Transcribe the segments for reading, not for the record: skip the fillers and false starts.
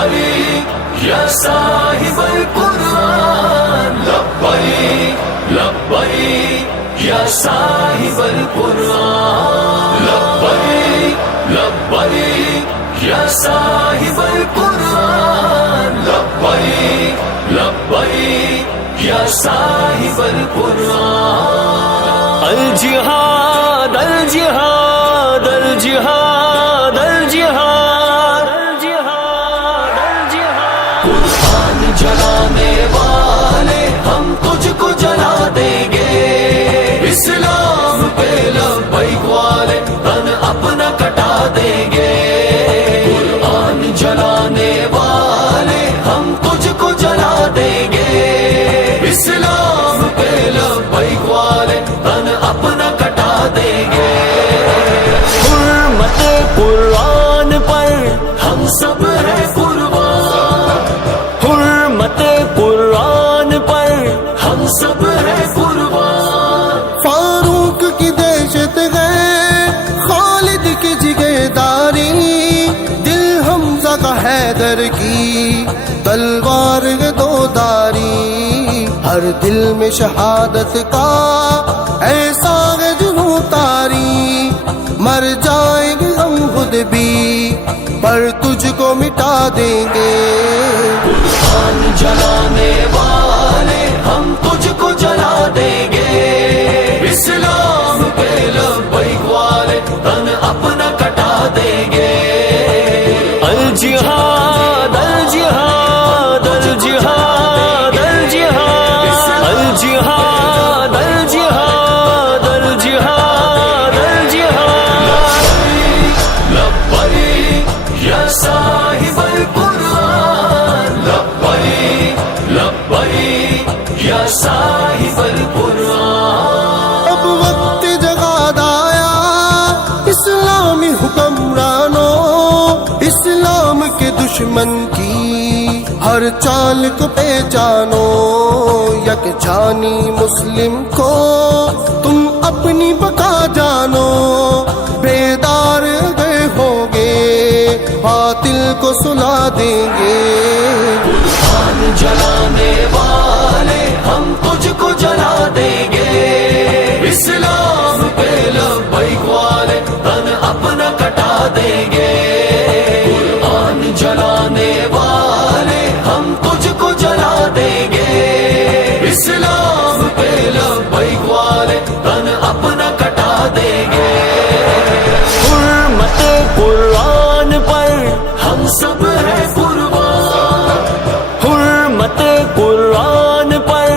لبیک یا صاحب القرآن، لبیک لبیک یا صاحب القرآن، لبیک لبیک یا صاحب القرآن، لبیک لبیک یا صاحب القرآن۔ الجہاد الجہاد الجہاد الجہاد الجہاد الجہاد، قرآن جلانے والے ہم تجھ کو جلا دیں گے، اسلام پہ لبیک والے تن اپنا کٹا دیں گے، قرآن جلانے والے ہم تجھ کو جلا دیں گے، اسلام پہ لبیک والے تن اپنا کٹا دیں گے، حرمت قرآن پر ہم سب ہیں قربان، حرمت قرآن پر ہم سب ہیں قربان، فاروق کی دہشت ہے، خالد کی جگرداری، دل حمزہ کا حیدر کی تلوار ہے دو داری، ہر دل میں شہادت کا ایسا ہے جنوں تاری، مر جائیں گے ہم خود بھی پر تجھ کو مٹا دیں گے، قرآن جلانے والے ہم تجھ کو جلا دیں گے، اسلام پہ لبیک والے تن اپنا کٹا دیں گے، الجہاد الجہاد الجہاد الجہاد الجہاد الجہاد الجہاد الجہاد، لبیک یا صاحب القرآن، لبیک لبیک یا صاحب القرآن۔ اب وقت جگاد آیا اسلامی حکمرانوں، اسلام کے دشمن کی ہر چال کو پہچانو، یک جانی مسلم کو تم اپنی بقا جانو، بیدار گئے ہوگے باطل کو سلا دیں گے، قرآن جلانے والے ہم تجھ کو جلا دیں گے، اسلام پہ لبیک والے تن اپنا کٹا دیں گے، قرآن جلانے والے ہم تجھ کو جلا دیں گے، اسلام پہ لبیک والے تن اپنا کٹا دیں گے، حرمت قرآن پر ہم سب ہیں قربان، حرمت قرآن پر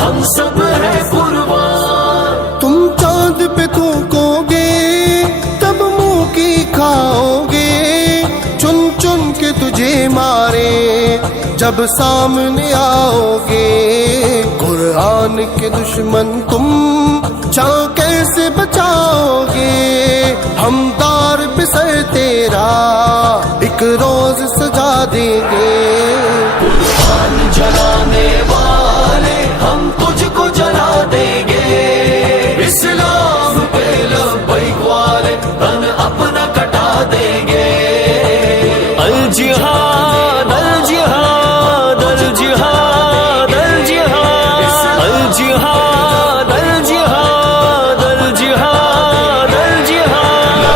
ہم سب ہیں قربان، تم چاند پہ تھوکو گے تب منہ کی کھاؤ گے، چن چن کے تجھے مارے جب سامنے آؤ گے، قرآن کے دشمن تم جان کیسے بچاؤ گے، ہم دار پہ سر تیرا ایک روز سجا دیں گے، قرآن جلانے والے ہم تجھ کو جلا دیں گے، اسلام پہ لبیک والے تن اپنا کٹا دیں گے، الجہاد الجہاد الجہاد الجہاد الجہاد الجہاد الجہاد الجہاد،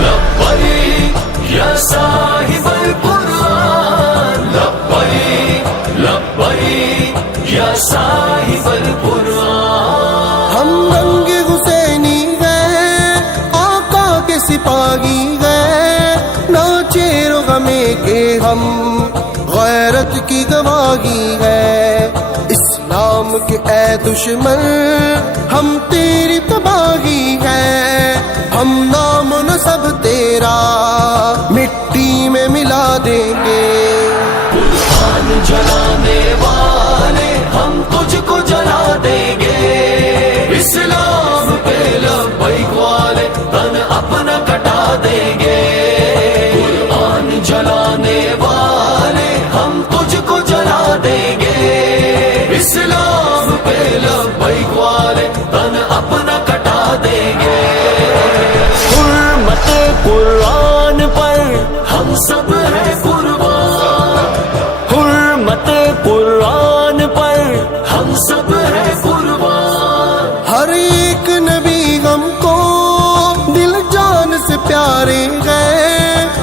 لبیک یا صاحب القرآن، لبیک لبیک یا صاحب القرآن، ہم رنگ حسینی گئے آقا کے سپاہی گئے، ناچے رو غمے کے ہم غیرت کی گواہی ہے، اسلام کے اے دشمن ہم تیری تباہی ہے، ہم نام و نسب تیرا مٹی میں ملا دیں گے، قرآن جلانے والے ہم تجھ کو جلا دیں گے، اسلام پہ لبیک والے تن اپنا کٹا دیں گے، قرآن جلانے والے ہم تجھ کو جلا دیں گے، اسلام پہ لبیک والے تن اپنا کٹا دیں گے، حرمت قرآن پر ہم سب ہیں قربان،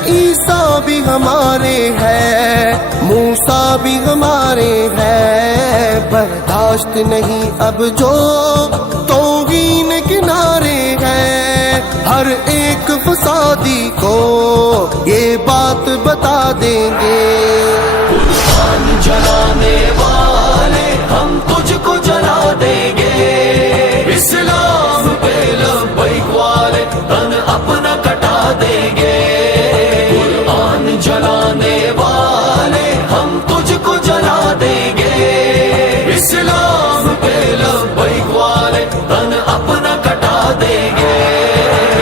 عیسیٰ بھی ہمارے ہیں، موسیٰ بھی ہمارے ہیں، برداشت نہیں اب جو توہین کنارے ہیں، ہر ایک فسادی کو یہ بات بتا دیں گے۔ قرآن جلانے والے ہم تجھ کو جلا دیں گے، اسلام پہ لبیک والے تن اپنا کٹا دیں گے۔ قرآن جلانے والے ہم تجھ کو جلا دیں گے، اسلام پہ لبیک والے تن اپنا کٹا دیں گے۔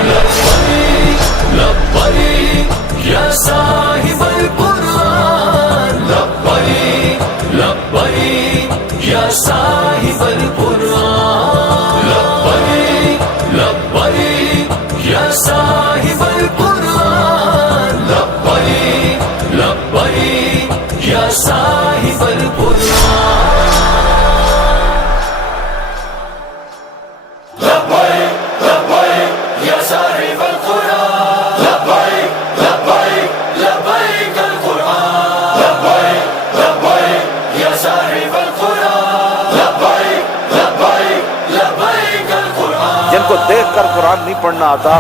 لبیک لبیک یا صاحب القرآن، لبیک لبیک یا صاحب القرآن، لبیک لبیک یا صاحب القرآن، لبیک لبیک یا صاحب القرآن۔ لبیک لبیک یا صاحب القرآن، لبیک لبیک لبیک القرآن، لبیک لبیک یا صاحب القرآن، لبیک لبیک لبیک القرآن۔ جن کو دیکھ کر قرآن نہیں پڑھنا آتا،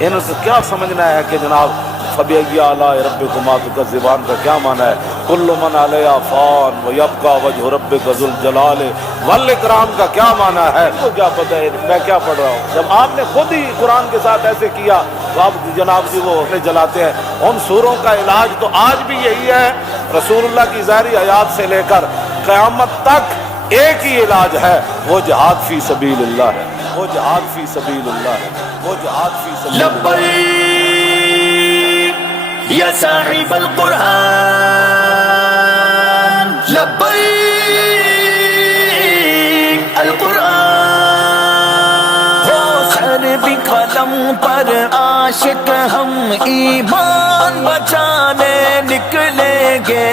ان سے کیا سمجھنا ہے کہ جناب فَبِأَيِّ آلَاءِ رَبِّكُمَا تُكَذِّبَانِ کا کیا معنی ہے؟ كُلُّ مَنْ عَلَيْهَا فَانٍ وَيَبْقَى وَجْهُ رَبِّكَ ذُو الْجَلَالِ وَالْإِكْرَامِ کا کیا معنی ہے؟ ان کو کیا پتہ ہے میں کیا پڑھ رہا ہوں؟ جب آپ نے خود ہی قرآن کے ساتھ ایسے کیا تو آپ جناب جی وہ جلاتے ہیں۔ ان سوروں کا علاج تو آج بھی یہی ہے، رسول اللہ کی ظاہری حیات سے لے کر قیامت تک ایک ہی علاج ہے، وہ جہاد فی سبیل اللہ ہے، وہ جہاد فی سبیل اللہ ہے، وہ جہاد فی سبیل اللہ ہے۔ لبیک یا صاحب القرآن، لبیک القرآن۔ ہو سر بھی قلم پر عاشق ہم ایمان بچانے نکلیں گے،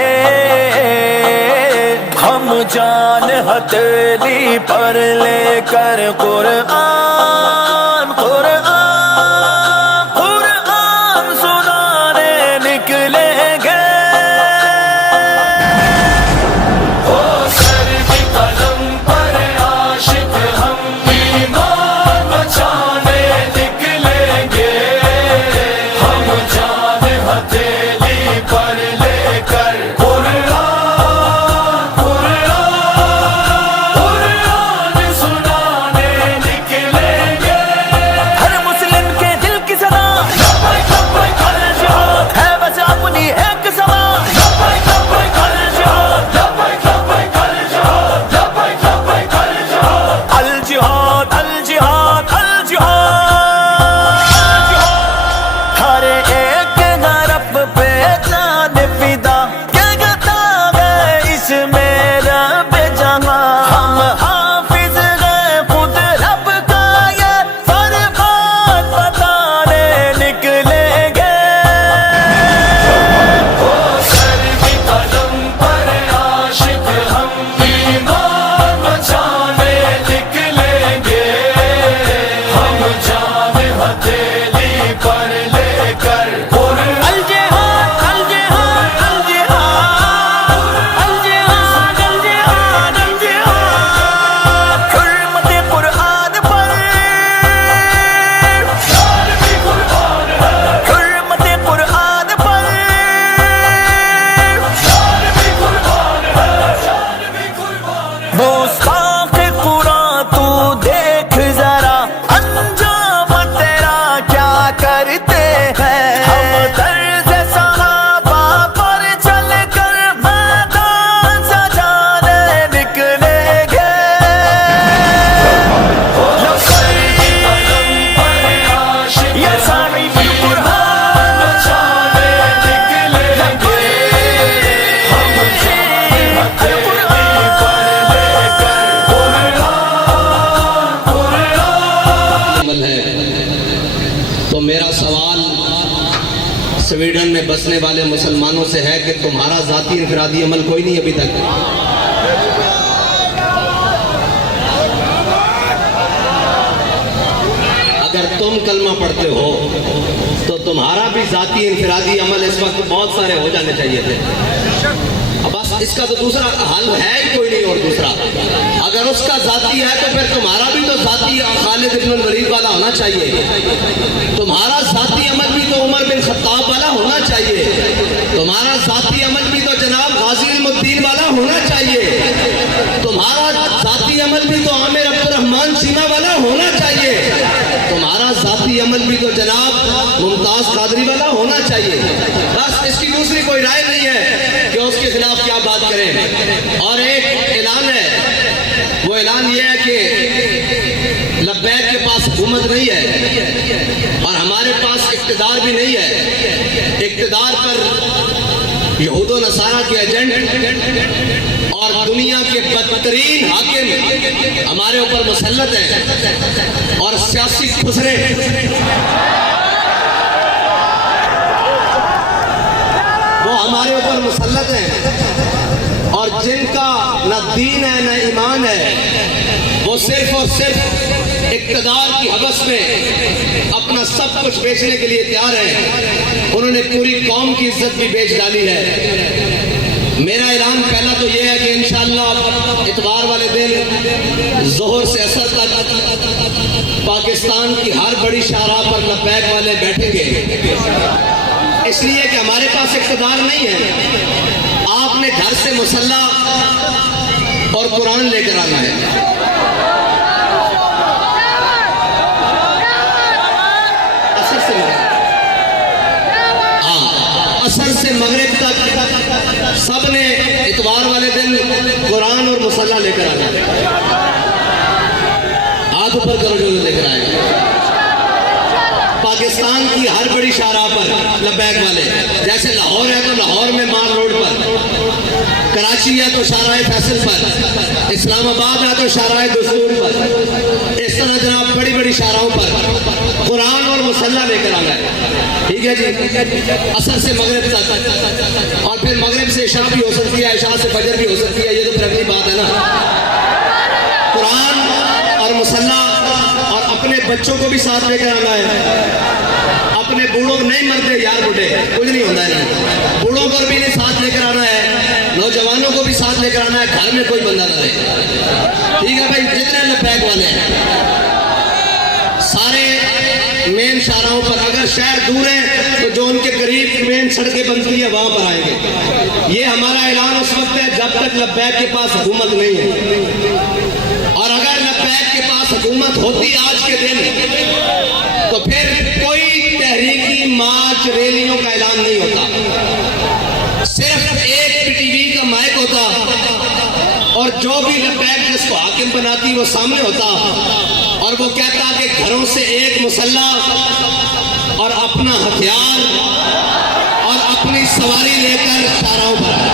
ہم جان ہتھیلی پر لے کر قرآن قرآن قرآن سنانے نکلیں گے۔ ہو سر بھی قلم پر عاشق ہم ایمان بچانے نکلیں گے، ہم جان ہتھیلی پر لے کر قرآن سویڈن میں بسنے والے مسلمانوں سے ہے کہ تمہارا ذاتی انفرادی عمل کوئی نہیں ابھی تک، اگر تم کلمہ پڑھتے ہو تو تمہارا بھی ذاتی انفرادی عمل اس وقت بہت سارے ہو جانے چاہیے تھے. بس اس کا تو دوسرا حل ہے ہی کوئی نہیں. اور دوسرا اگر اس کا ذاتی ہے تو پھر تمہارا بھی تو ذاتی خالد بن الولید والا ہونا چاہیے. تمہارا ذاتی عمل بھی تو عمر بن خطاب والا ہونا چاہیے. تمہارا ذاتی عمل بھی تو جناب غازی علم الدین والا ہونا چاہیے. تمہارا ذاتی عمل بھی تو عامر عبد الرحمن سینا والا ہونا چاہیے. تمہارا ذاتی عمل بھی تو جناب ممتاز قادری والا ہونا چاہیے. بس اس کی دوسری کوئی رائے نہیں ہے کہ اس کے خلاف کیا بات کریں. اور ایک اعلان ہے, وہ اعلان یہ ہے کہ لبیک کے پاس حکومت نہیں ہے اور ہمارے پاس اقتدار بھی نہیں ہے. اقتدار پر یہود و نصارہ کے ایجنٹ اور دنیا کے بدترین حاکم ہمارے اوپر مسلط ہیں اور سیاسی خسرے وہ ہمارے اوپر مسلط ہیں اور جن کا نہ دین ہے نہ ایمان ہے, وہ صرف اور صرف اقتدار کی حوث میں اپنا سب کچھ بیچنے کے لیے تیار ہیں. انہوں نے پوری قوم کی عزت بھی بیچ ڈالی ہے. میرا اعلان پہلا تو یہ ہے کہ انشاءاللہ اتوار والے دن ظہر سے عصر تک پاکستان کی ہر بڑی شاہراہ پر لبیک والے بیٹھیں گے. اس لیے کہ ہمارے پاس اقتدار نہیں ہے. آپ نے گھر سے مسلح اور قرآن لے کر آنا ہے. عصر سے مغرب تک سب نے اتوار والے دن قرآن اور مسلح لے کر آنا ہے. ہاتھ اوپر کرو جو لے کر آئے. پاکستان کی ہر بڑی شاہراہ پر لبیک والے, جیسے لاہور ہے تو لاہور میں مال روڈ پر, کراچی ہے تو شاہراہ فیصل پر, اسلام آباد ہے تو شاہراہ دستور پر, اس طرح جناب بڑی بڑی شاہراہوں پر قرآن اور مسلح لے کر آنا ہے. ٹھیک ہے جی, عصر سے مغرب تک, اور پھر مغرب سے عشاء بھی ہو سکتی ہے, عشاء سے فجر بھی ہو سکتی ہے. یہ تو پھر اگلی بات ہے نا. قرآن اور مسلح اور اپنے بچوں کو بھی ساتھ لے کر آنا ہے. اپنے بوڑھوں کو نہیں مرتے یار, بوڑھے کچھ نہیں ہوتا ہے نا. بوڑھوں کو بھی نہیں ساتھ لے کر آنا ہے, نوجوانوں کو بھی ساتھ لے کر آنا ہے. گھر میں کوئی بندہ نہ رہے. ٹھیک ہے بھائی, جتنے لبیک والے ہیں سارے مین شاہراہوں پر, اگر شہر دور ہیں تو جو ان کے قریب مین سڑکیں بنتی ہیں وہاں پر آئیں گے. یہ ہمارا اعلان اس وقت ہے جب تک لبیک کے پاس حکومت نہیں ہے. اور اگر لبیک کے پاس حکومت ہوتی آج کے دن تو پھر کوئی تحریکی مارچ ریلیوں کا اعلان نہیں ہوتا. صرف ایک پی ٹی وی کا مائک ہوتا اور جو بھی لبیک جس کو حاکم بناتی وہ سامنے ہوتا اور وہ کہتا کہ گھروں سے ایک مسلح اور اپنا ہتھیار اور اپنی سواری لے کر شاہراہوں پر آئے.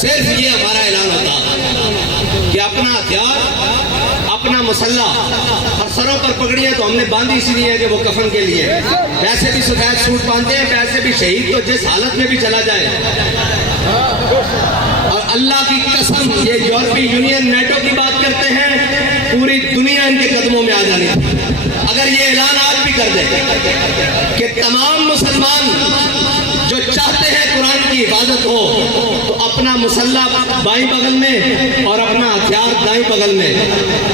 صرف یہ ہمارا اعلان ہوتا کہ اپنا ہتھیار, اپنا مسلح, اور سروں پر پگڑیاں تو ہم نے باندھی اسی لیے کہ وہ کفن کے لیے. ویسے بھی سفید سوٹ باندھتے ہیں, ویسے بھی شہید تو جس حالت میں بھی چلا جائے. اور اللہ کی قسم یہ یورپی یونین نیٹو کی بات کرتے ہیں, پوری دنیا ان کے قدموں میں آ جانی تھی. اگر یہ اعلان آج بھی کر دیں کہ تمام مسلمان جو چاہتے ہیں قرآن کی حفاظت ہو تو اپنا مسلح بائیں بغل میں اور اپنا ہتھیار دائیں بغل میں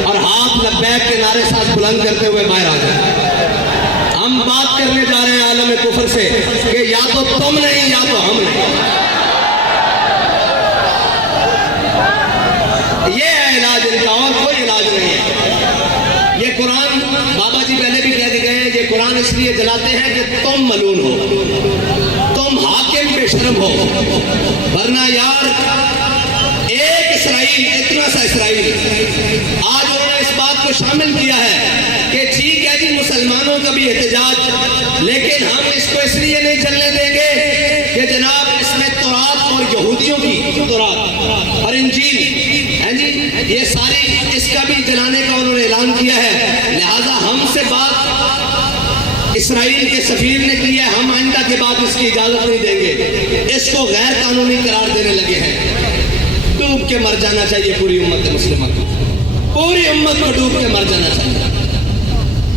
اور ہاتھ لبیک کے نعرے ساتھ بلند کرتے ہوئے باہر آ جائیں. ہم بات کرنے جا رہے ہیں عالم کفر سے کہ یا تو تم نہیں یا تو ہم نہیں. یہ ہے علاج ان کا, اور کوئی علاج نہیں ہے. یہ قرآن بابا جی پہلے بھی کہہ کے گئے ہیں, یہ قرآن اس لیے جلاتے ہیں کہ تم ملعون ہو, تم حاکم پہ شرم ہو، ورنہ یار ایک اسرائیل، اتنا سا اسرائیل آج انہوں نے اس بات کو شامل کیا ہے کہ ٹھیک ہے جی مسلمانوں کا بھی احتجاج، لیکن ہم اس کو اس لیے نہیں چلنے دیں گے کہ جناب اس میں تورات اور یہودیوں کی تورات اور انجیل ہے جی یہ ساری اس کا بھی جلانے کا انہوں نے اعلان کیا ہے، لہذا ہم سے بات اسرائیل کے سفیر نے کی ہے، ہم آئندہ کے بعد اس کی اجازت نہیں دیں گے، اس کو غیر قانونی قرار دینے لگے ہیں۔ ڈوب کے مر جانا چاہیے پوری امت مسلمہ کو، پوری امت کو ڈوب کے مر جانا چاہیے،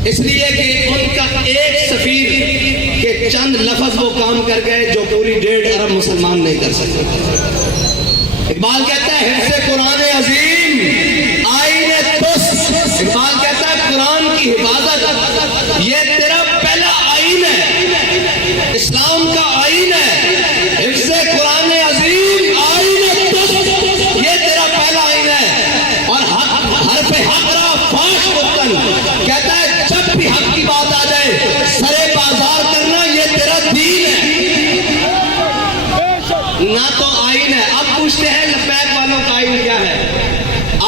اس لیے کہ ان کا ایک سفیر کے چند لفظ وہ کام کر گئے جو پوری 1.5 ارب مسلمان نہیں کر سکتے۔ اقبال کہتا ہے حفظ قرآن عظیم آئین تس، اقبال کہتا ہے قرآن کی حفاظت یہ تیرا پہلا آئین ہے، اسلام کا آئین ہے، حفظ قرآن عظیم آئین تس یہ تیرا پہلا آئین ہے، اور حرف حق را فاش مبتن کہتا ہے جب بھی حق کی بات آ جائے سرے بازار کرنا یہ تیرا دین ہے، نہ تو آئین ہے۔ اب پوچھتے ہیں لبیک والوں کا آئین کیا ہے؟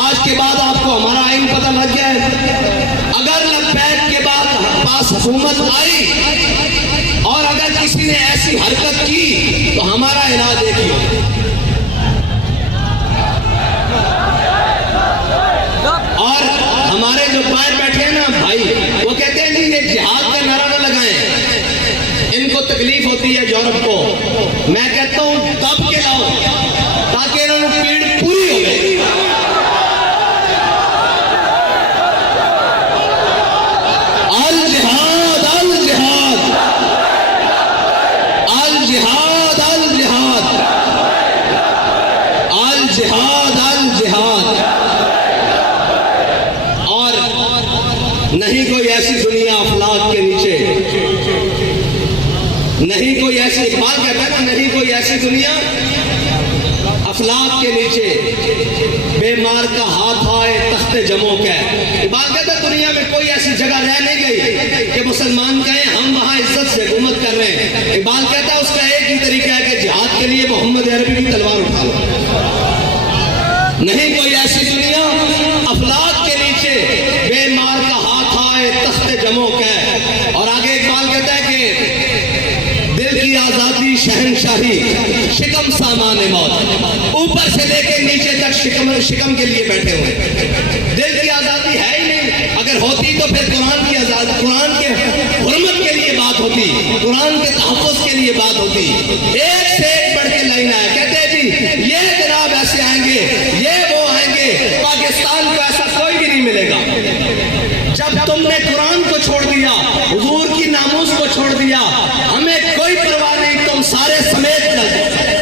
آج کے بعد آپ کو ہمارا آئین پتہ لگ گیا ہے۔ اگر لبیک کے بعد پاس حکومت آئی اور اگر کسی نے ایسی حرکت کی تو ہمارا علاج ایک ہی ہوگا، اور ہمارے جو باہر بیٹھے ہیں نا بھائی وہ کہتے ہیں جی یہ جہاد کا نعرہ نہ لگائیں، ان کو تکلیف ہوتی ہے یورپ کو، میں کہتا ہوں دب کے لاؤ تاکہ انہوں نے پیڑ پوری ہو گئی۔ الجہاد الجہاد الجہاد الجہاد الجہاد الجہاد، اور نہیں کوئی ایسی دنیا افلاک کے نیچے، نہیں کوئی ایسی، اقبال کہتا ہے نا نہیں کوئی ایسی دنیا افلاک کے نیچے بیمار کا ہاتھ آئے تخت جموں کا، اقبال کہتا ہے دنیا میں کوئی ایسی جگہ رہ نہیں گئی کہ مسلمان کہیں ہم وہاں عزت سے حکومت کر رہے ہیں، اقبال کہتا ہے اس کا ایک ہی طریقہ ہے کہ جہاد کے لیے محمد عربی کی تلوار اٹھا لو، نہیں کوئی ایسی دنیا افلاک کے نیچے بیمار کا ہاتھ آئے تخت جموں کا، اور آگے اقبال کہتا ہے کہ دل کی آزادی شہنشاہی شکم سامان موت، اوپر سے لے کے نیچے تک شکم کے لیے بیٹھے ہوئے، دل کی آزادی ہے ہی نہیں، اگر ہوتی تو پھر قرآن کی آزادی، قرآن کے حرمت کے لیے بات ہوتی، قرآن کے تحفظ کے لیے بات ہوتی، ایک سے ایک بڑھ کے لائن آیا، کہتے ہیں جی یہ جناب ایسے آئیں گے، یہ وہ آئیں گے، پاکستان کو ایسا کوئی بھی نہیں ملے گا۔ جب تم نے قرآن کو چھوڑ دیا، حضور کی ناموس کو چھوڑ دیا، ہمیں کوئی پرواہ نہیں، تم سارے سمیت چل جائے،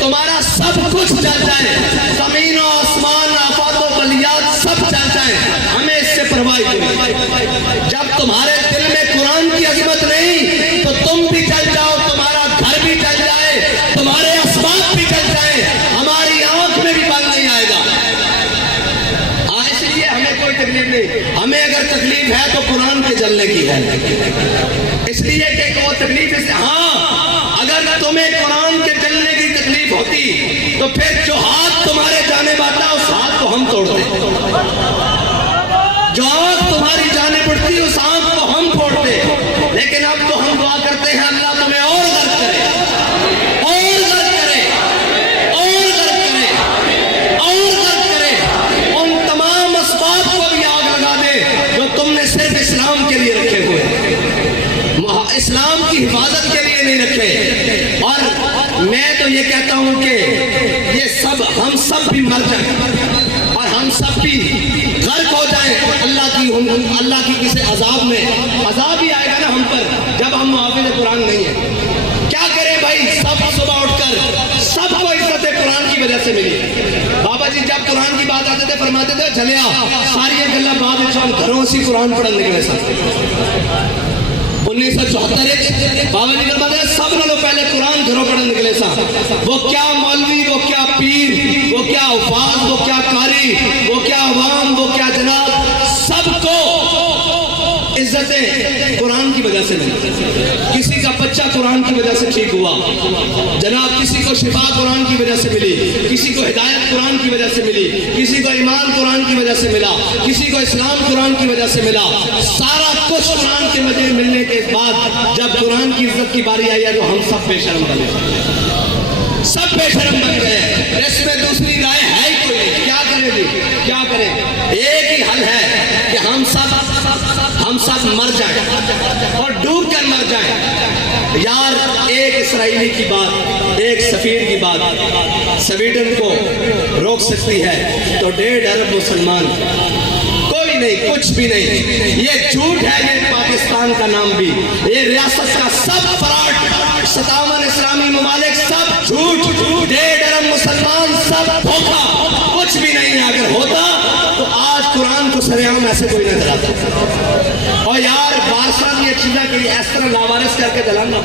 تمہارا سب کچھ چل جائے، زمین و آسمان آفات و بلیات سب چل جائے، ہمیں اس سے پرواہ نہیں۔ جب تمہارے دل میں قرآن کی عظمت نہیں تو تم بھی چل جاؤ، تمہارا گھر بھی چل جائے، تمہارے اسباب بھی چل جائے، ہماری آنکھ میں بھی بل نہیں آئے گا۔ اس لیے ہمیں کوئی تکلیف نہیں، ہمیں اگر تکلیف ہے تو قرآن کے جلنے کی ہے، اس لیے کہ وہ تکلیف اس، ہاں اگر تمہیں قرآن کے جلنے کی تکلیف ہوتی تو پھر جو ہاتھ تمہارے جانے باتا اس ہاتھ کو ہم توڑتے، جو آنکھ تمہاری جانے پڑتی اس آنکھ کو ہم پھوڑتے، لیکن اب تو ہم دعا کرتے ہیں اللہ تمہیں اور غرق کرے، اور غرق کرے، اور غرق کرے، اور غرق کرے، ان تمام اسباب کو بھی آگ لگا دے جو تم نے صرف اسلام کے لیے رکھے ہوئے، اسلام کی حفاظت کے لیے نہیں رکھے۔ اور میں تو یہ کہتا ہوں کہ یہ سب ہم سب بھی مر جائیں اور ہم سب بھی غرق ہو جائیں اللہ کی کسی عذاب میں، عذاب ہی آئے گا نا ہم پر جب ہم محافظ قرآن نہیں ہیں۔ کیا کریں بھائی، سب صبح اٹھ کر سب کو عزت قرآن کی وجہ سے ملی۔ بابا جی جب قرآن کی بات آتے تھے فرماتے تھے چلیا ساری گلا بعد گھروں سے قرآن پڑھنے کے ویسا 1974 بابا جی فرماتے ہیں سب نالوں پہلے قرآن گھروں پڑھنے نکلے سا، وہ کیا مولوی، وہ کیا پیر، وہ کیا حفاظ، وہ کیا قاری، وہ کیا عوام، وہ کیا جناب، سب کو عزتیں قرآن کی وجہ سے ملی. کسی کا بچہ قرآن کی وجہ سے ٹھیک ہوا جناب, کسی کو شفا قرآن کی وجہ سے ملی, کسی کو ہدایت قرآن کی وجہ سے ملی, کسی کو ایمان قرآن کی وجہ سے ملا, کسی کو اسلام قرآن کی وجہ سے ملا. سارا کچھ قرآن کے وجہ ملنے کے بعد جب قرآن کی عزت کی باری آئی ہے تو ہم سب بے شرم بن گئے, سب بے شرم بن گئے. اس میں دوسری رائے ہے ہی کوئی نہیں. کیا کریں جی, کیا کریں؟ ایک ہی حل ہے کہ ہم سب مر جائیں اور ڈوب کر مر جائیں. یار ایک اسرائیلی کی بات, ایک سفیر کی بات سویڈن کو روک سکتی ہے تو 1.5 ارب مسلمان کوئی نہیں, کچھ بھی نہیں. یہ جھوٹ ہے, یہ پاکستان کا نام بھی, یہ ریاست کا سب فراڈ, 57 اسلامی ممالک سب جھوٹ, 1.5 ارب مسلمان سب دھوکہ, کچھ بھی نہیں ہے. اگر ہوتا تو آج قرآن کو سر عام ایسے کوئی نہ جلاتا. اور یار بادشاہ کی چیزیں کہ اس طرح لاوارث کر کے جلانا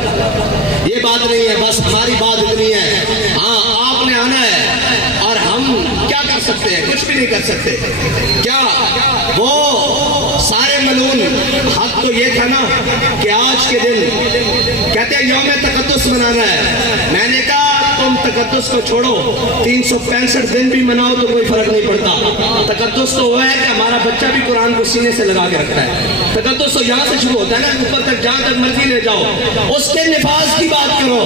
یہ بات نہیں ہے. بس ہماری بات اتنی ہے, ہاں آپ نے آنا ہے اور ہم کیا کر سکتے ہیں؟ کچھ بھی نہیں کر سکتے. کیا وہ سارے ملون, حق تو یہ تھا نا کہ آج کے دن کہتے ہیں یوم تقدس منانا ہے. میں نے کہا تم تقدس کو چھوڑو, 365 دن بھی مناؤ تو کوئی فرق نہیں پڑتا. تقدس تو وہ ہے کہ ہمارا بچہ بھی قرآن کو سینے سے لگا کے رکھتا ہے. تقدس تو یہاں سے شروع ہوتا ہے نا, اوپر تک جہاں تک مرضی لے جاؤ. اس کے نفاذ کی بات کرو.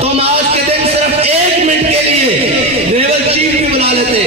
تم آج کے دن صرف 1 منٹ کے لیے نیول چیف بھی بلا لیتے,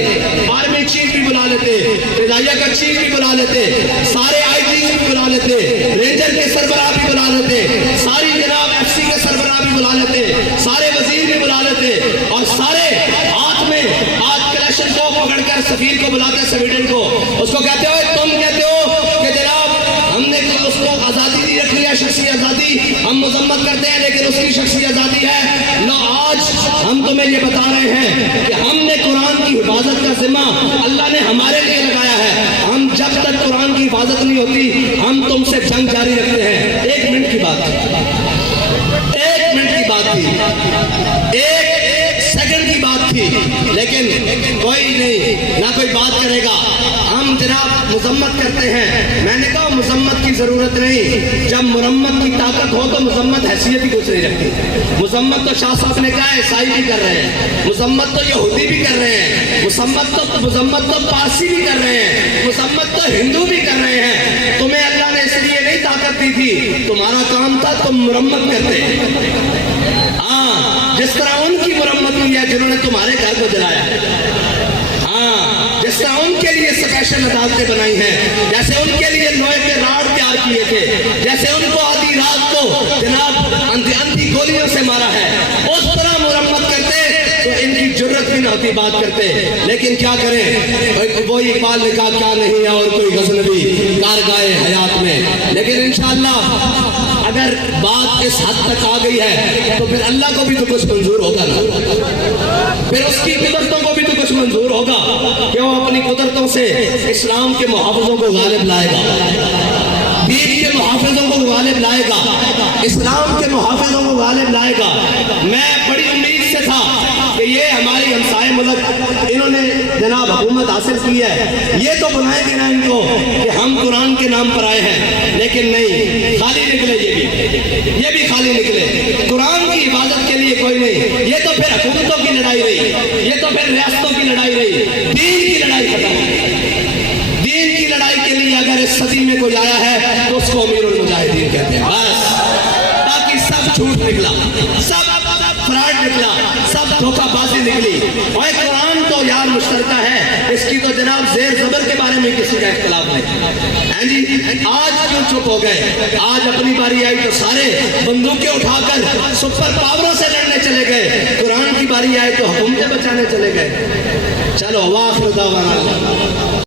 آرمی چیف بھی بلا لیتے, فضائیہ کا چیف بھی بلا لیتے, سارے آئی جی بھی بلا لیتے, رینجر کے سربراہ بھی بلا لیتے, ساری جناب ایف سی کے سربراہ بھی بلا لیتے, سارے وزیر بھی بلا لیتے, اور سارے ہاتھ میں آج کلیشن کو پکڑ کر سفیر کو بلاتے سویڈن کو. اس کو کہتے ہو, تم کہتے ہو کہ جناب ہم نے اس کو آزادی دی رکھ لیا, شخصی آزادی, ہم مذمت کرتے ہیں لیکن اس کی شخصی آزادی ہے. لو آج ہم تمہیں یہ بتا رہے ہیں کہ ہم نے قرآن کی حفاظت کا ذمہ اللہ نے ہمارے لیے لگایا ہے. ہم جب تک قرآن کی حفاظت نہیں ہوتی ہم تم سے جنگ جاری رکھتے ہیں. 1 منٹ کی بات تھی, 1 منٹ کی بات تھی, 1 سیکنڈ کی بات تھی, لیکن کوئی نہیں, نہ کوئی بات کرے گا. ہم جناب مذمت کرتے ہیں. میں نے کہا مذمت کی ضرورت نہیں, جب مرمت کی طاقت ہو تو مذمت حیثیت ہی کچھ نہیں رکھتی. مذمت تو شاہ صاحب نے کہا ہے عیسائی بھی کر رہے ہیں, مذمت تو یہودی بھی کر رہے ہیں, مذمت تو پارسی بھی کر رہے ہیں, مذمت تو ہندو بھی کر رہے ہیں. تمہیں اللہ نے اس لیے نہیں طاقت دی تھی, تمہارا کام تھا تم مرمت کرتے. ہاں جس طرح ان کی مرمت ہوئی ہے جنہوں نے تمہارے گھر کو جلایا. ہاں جس طرح ان کے لیے اسپیشل عدالتیں بنائی ہیں, جیسے ان کے لیے لوہے کے راڈ تیار کیے تھے, جیسے ان کو آدھی رات کو جناب اندھی گولیوں سے مارا ہے, اس طرح مرمت کرتے تو ان کی جرت بھی نہ ہوتی بات کرتے. لیکن کیا کریں, وہی اقبال نے کہا کیا نہیں ہے اور کوئی غزنوی کارگاہ حیات میں. لیکن انشاءاللہ اگر بات اس حد تک آ گئی ہے تو پھر اللہ کو بھی تو کچھ منظور ہوگا نا, پھر اس کی قدرتوں کو بھی تو کچھ منظور ہوگا کہ وہ اپنی قدرتوں سے اسلام کے محافظوں کو غالب لائے گا, دین کے محافظوں کو غالب لائے گا, اسلام کے محافظوں کو غالب لائے گا. میں بڑی امید سے تھا کہ یہ ہماری ہمسائے ملک انہوں نے جناب حکومت حاصل کی ہے, یہ تو بنائیں گے نا ان کو کہ ہم قرآن کے نام پر آئے ہیں. لیکن نہیں, خالی نکلے, یہ بھی خالی نکلے. قرآن کی حفاظت کے لیے کوئی نہیں, یہ تو پھر حکومتوں کی لڑائی رہی, یہ تو پھر ریاستوں کی لڑائی رہی. دین کی لڑائی ختم ہو گئی. دین کی لڑائی کے لیے اگر اس صدی میں کوئی آیا ہے تو اس کو امیر المجاہدین کہتے ہیں. بس باقی سب جھوٹ نکلا, سب فراڈ نکلا, سب دھوکہ بازی نکلی. اور قرآن تو یار مشترکہ ہے, اس کی تو جناب زیر زبر کے بارے میں کسی کا اختلاف نہیں ہے جی. آج کیوں چپ ہو گئے؟ آج اپنی باری آئی تو سارے بندوقیں اٹھا کر سپر پاوروں سے لڑنے چلے گئے, قرآن کی باری آئی تو حکومتیں بچانے چلے گئے. چلو واخر دعوانا